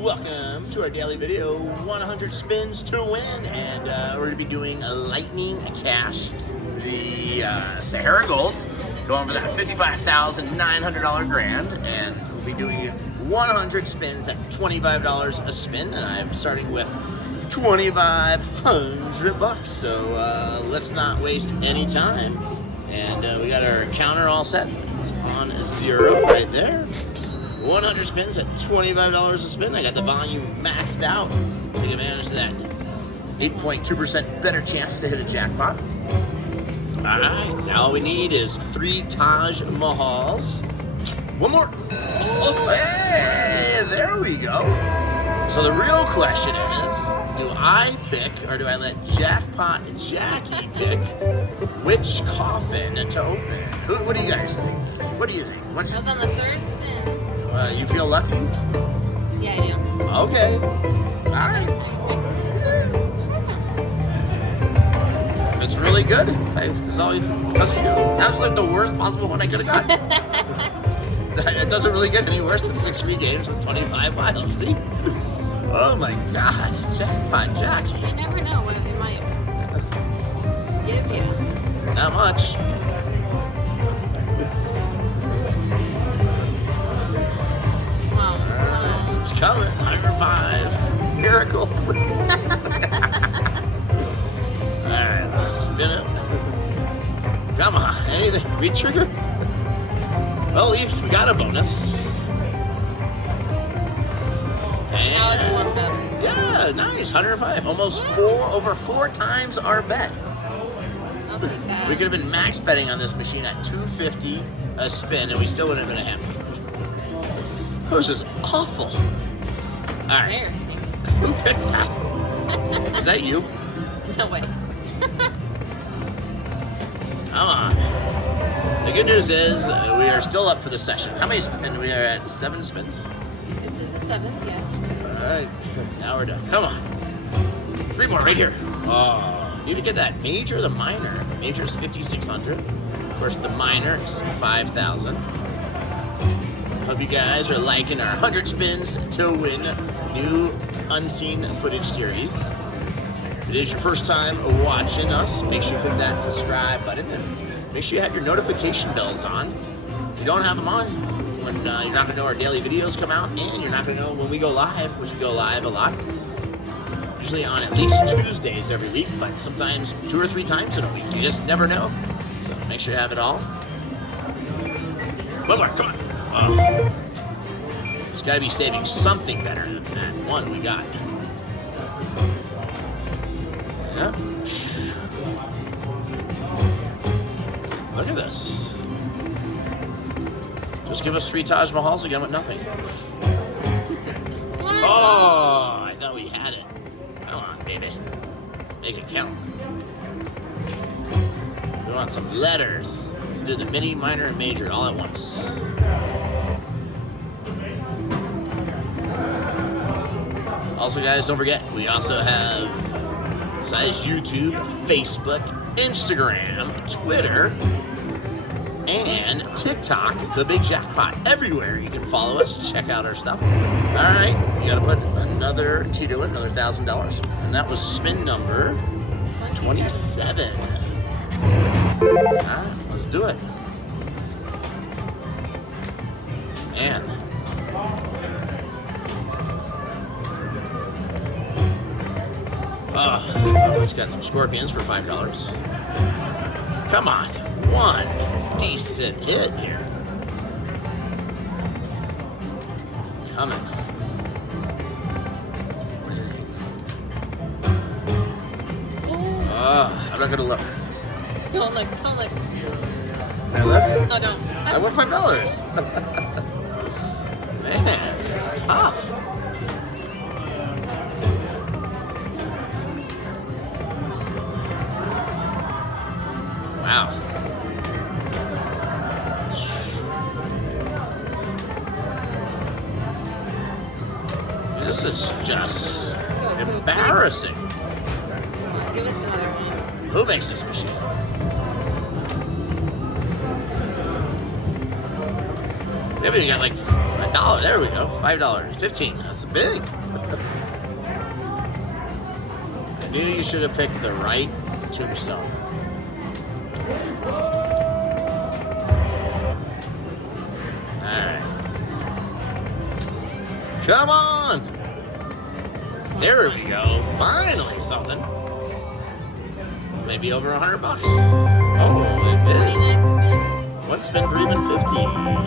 welcome to our daily video, 100 spins to win, and we're going to be doing a lightning cash, the Sahara Gold, going for that $55,900 grand, and we'll be doing 100 spins at $25 a spin, and I'm starting with 2,500 bucks. So let's not waste any time, and we got our counter all set. It's on 0 right there. 100 spins at $25 a spin. I got the volume maxed out. Take advantage of that 8.2% better chance to hit a jackpot. All right, now all we need is 3 Taj Mahals. One more. Oh, hey, there we go. So the real question is, do I pick or do I let Jackpot Jackie pick which coffin to open? What do you guys think? What do you think? I was on the 3rd spin. You feel lucky? Yeah, I do. Okay. All right. It's really good. Because of you. That's like the worst possible one I could have got. It doesn't really get any worse than 6 free games with 25 miles. See? Oh my God, it's Jackpot Jackie. You never know what it might give you. Not much. Wow. It's coming. 105. Miracle, please. Alright, spin it. Come on. Anything? Re-trigger? Well, at least we got a bonus. Now it's warmed up. Yeah, nice. 105. Almost over 4 times our bet. I'll take that. We could have been max betting on this machine at $250 a spin, and we still wouldn't have been happy. This is awful. All right. Embarrassing. Who picked that? Is that you? No way. Come on. The good news is we are still up for the session. How many spins? We are at 7 spins. This is the 7th, yes. All right. Now we're done. Come on. 3 more right here. Oh, need to get that major or the minor. The major is 5,600. Of course, the minor is 5,000. Hope you guys are liking our 100 spins to win new unseen footage series. If it is your first time watching us, make sure you click that subscribe button and make sure you have your notification bells on. If you don't have them on, when you're not going to know our daily videos come out, and you're not going to know when we go live, which we go live a lot. Usually on at least Tuesdays every week, but sometimes 2 or 3 times in a week. You just never know. So make sure you have it all. One more, come on. It's got to be saving something better than that one we got. Yeah. Look at this. Just give us 3 Taj Mahals again with nothing. Oh, I thought we had it. Come on, baby. Make it count. We want some letters. Let's do the mini, minor, and major all at once. Also, guys, don't forget, we also have, besides YouTube, Facebook, Instagram, Twitter, and TikTok, the Big Jackpot. Everywhere you can follow us, check out our stuff. All right, you got to put another T to it, another $1,000. And that was spin number 27. All right, let's do it. Man. It's got some scorpions for $5. Come on, one decent hit here. Coming. I'm not gonna look. Don't look, don't look. Can I look? Oh, don't. I won $5. Man, this is tough. Wow. This is just embarrassing. Come on, give us another one. Who makes this machine? Maybe we got like $1. There we go. $5. 15. That's big. I knew you should have picked the right tombstone. Alright. Come on! There we go. Finally something. Maybe over $100. Oh, it is. One spin for even 50.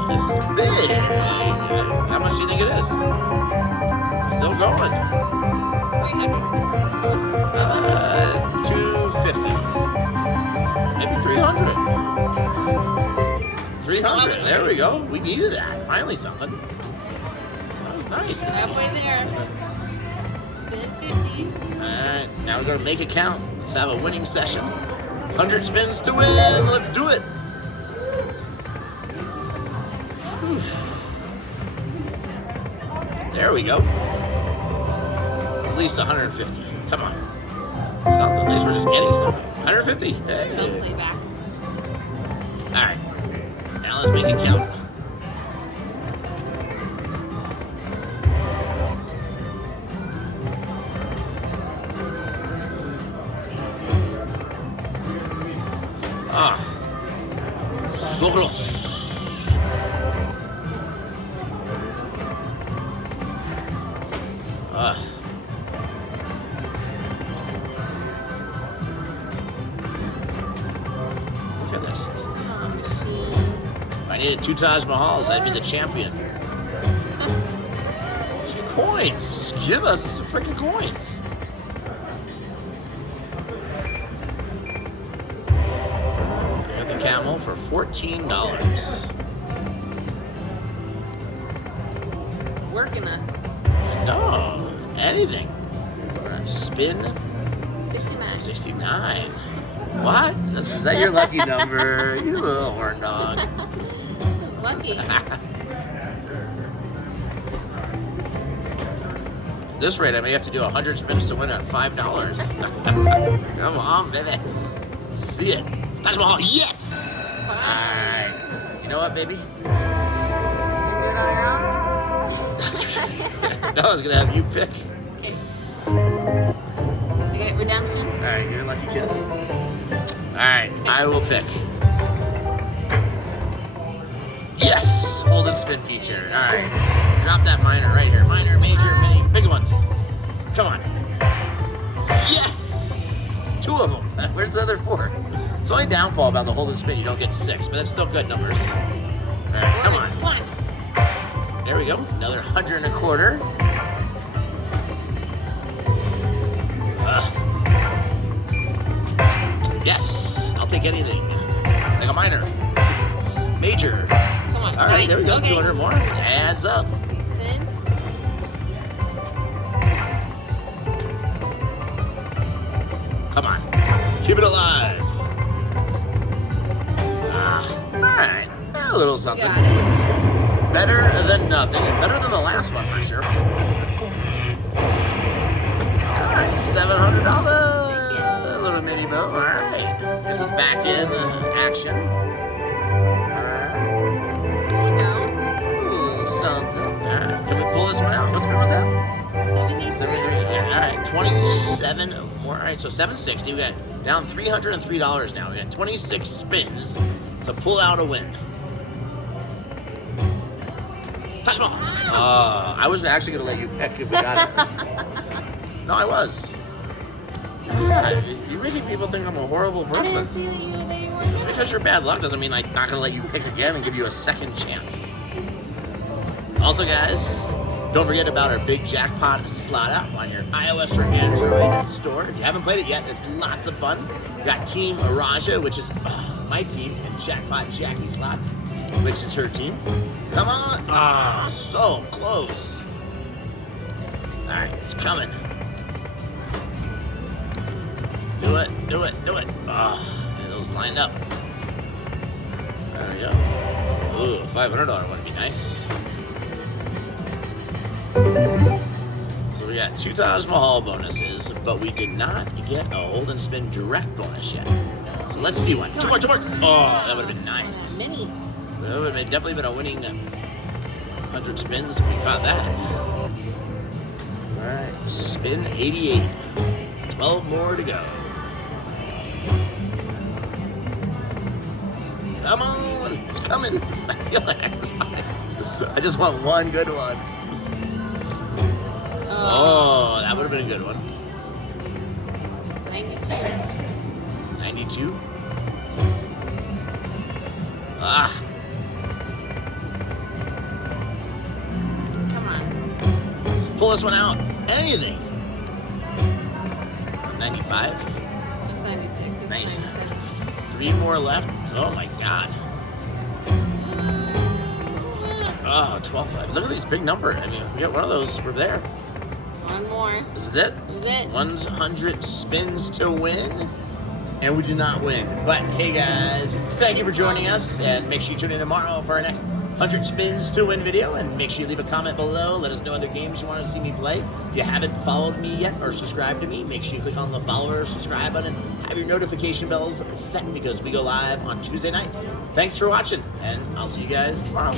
This is big. How much do you think it is? Still going. 250. Maybe 300. 300. There we go. We needed that. Finally something. That was nice. Halfway there. Spin 50. Alright, now we're going to make it count. Let's have a winning session. 100 spins to win. Let's do it. There we go. At least 150. Come on. Something. At least we're just getting some. 150. Hey. Some playback. Alright. Now let's make it count. Ah. So close. Look at this. If I needed 2 Taj Mahals, I'd be the champion. Just coins. Just give us some freaking coins. Got the camel for $14. Working us. No, anything. We're gonna spin 69. 69. What? Is that your lucky number? You little horn dog. Lucky. At this rate, I may have to do 100 spins to win at $5. Come on, baby. See it. Taj Mahal, yes! Alright. You know what, baby? No, I was gonna have you pick. You get redemption? Alright, your lucky kiss. Alright, I will pick. Yes! Hold and spin feature. Alright. Drop that minor right here. Minor, major, mini, big ones. Come on. Yes! 2 of them. Where's the other 4? It's only downfall about the hold and spin. You don't get 6, but that's still good numbers. Alright, come on. There we go. Another 100 and a quarter. Yes, I'll take anything. Like a minor, major. Come on. All right, there we go. Okay. 200 more. Adds up. Cents. Come on, keep it alive. All right, a little something. Got it. Better than nothing, and better than the last one for sure. All right, $700. A little mini bow. All right, this is back in action. All right, There you go. ooh, something. All right, can we pull this one out? What spin was that? 73. 73. All right, 27 more. All right, so 760. We got down $303 now. We got 26 spins to pull out a win. Taj Mahal. I was actually going to let you pick if we got it. No, I was. God, you're making people think I'm a horrible I person. didn't see that you there. You were Just because you're bad luck doesn't mean I'm not going to let you pick again and give you a second chance. Also, guys, don't forget about our Big Jackpot slot app on your iOS or Android store. If you haven't played it yet, it's lots of fun. We got Team Raja, which is my team, and Jackpot Jackie Slots, which is her team. Come on. Ah, so close. All right, it's coming. Let's do it, do it, do it. Ah, get those lined up. There we go. Ooh, $500 would be nice. So we got 2 Taj Mahal bonuses, but we did not get a hold and spin direct bonus yet. So let's see one. 2 more, 2 more. Oh, that would have been nice. Mini. That would have definitely been a winning 100 spins, we got that. Alright, spin 88. 12 more to go. Come on, it's coming. I feel like I just want one good one. Oh, that would have been a good one. 92. 92. Ah. Come on. Let's pull this one out. Anything. 95. It's 96. It's 96. 3 more left. Oh my god. Oh, 12. Look at these big numbers. I mean, we got one of those. We're there. One more. This is it. This is it. 100 spins to win. And we do not win. But hey guys, thank you for joining us. And make sure you tune in tomorrow for our next 100 spins to win video. And make sure you leave a comment below. Let us know other games you want to see me play. If you haven't followed me yet or subscribed to me, make sure you click on the follow or subscribe button. Have your notification bells set because we go live on Tuesday nights. Thanks for watching, and I'll see you guys tomorrow.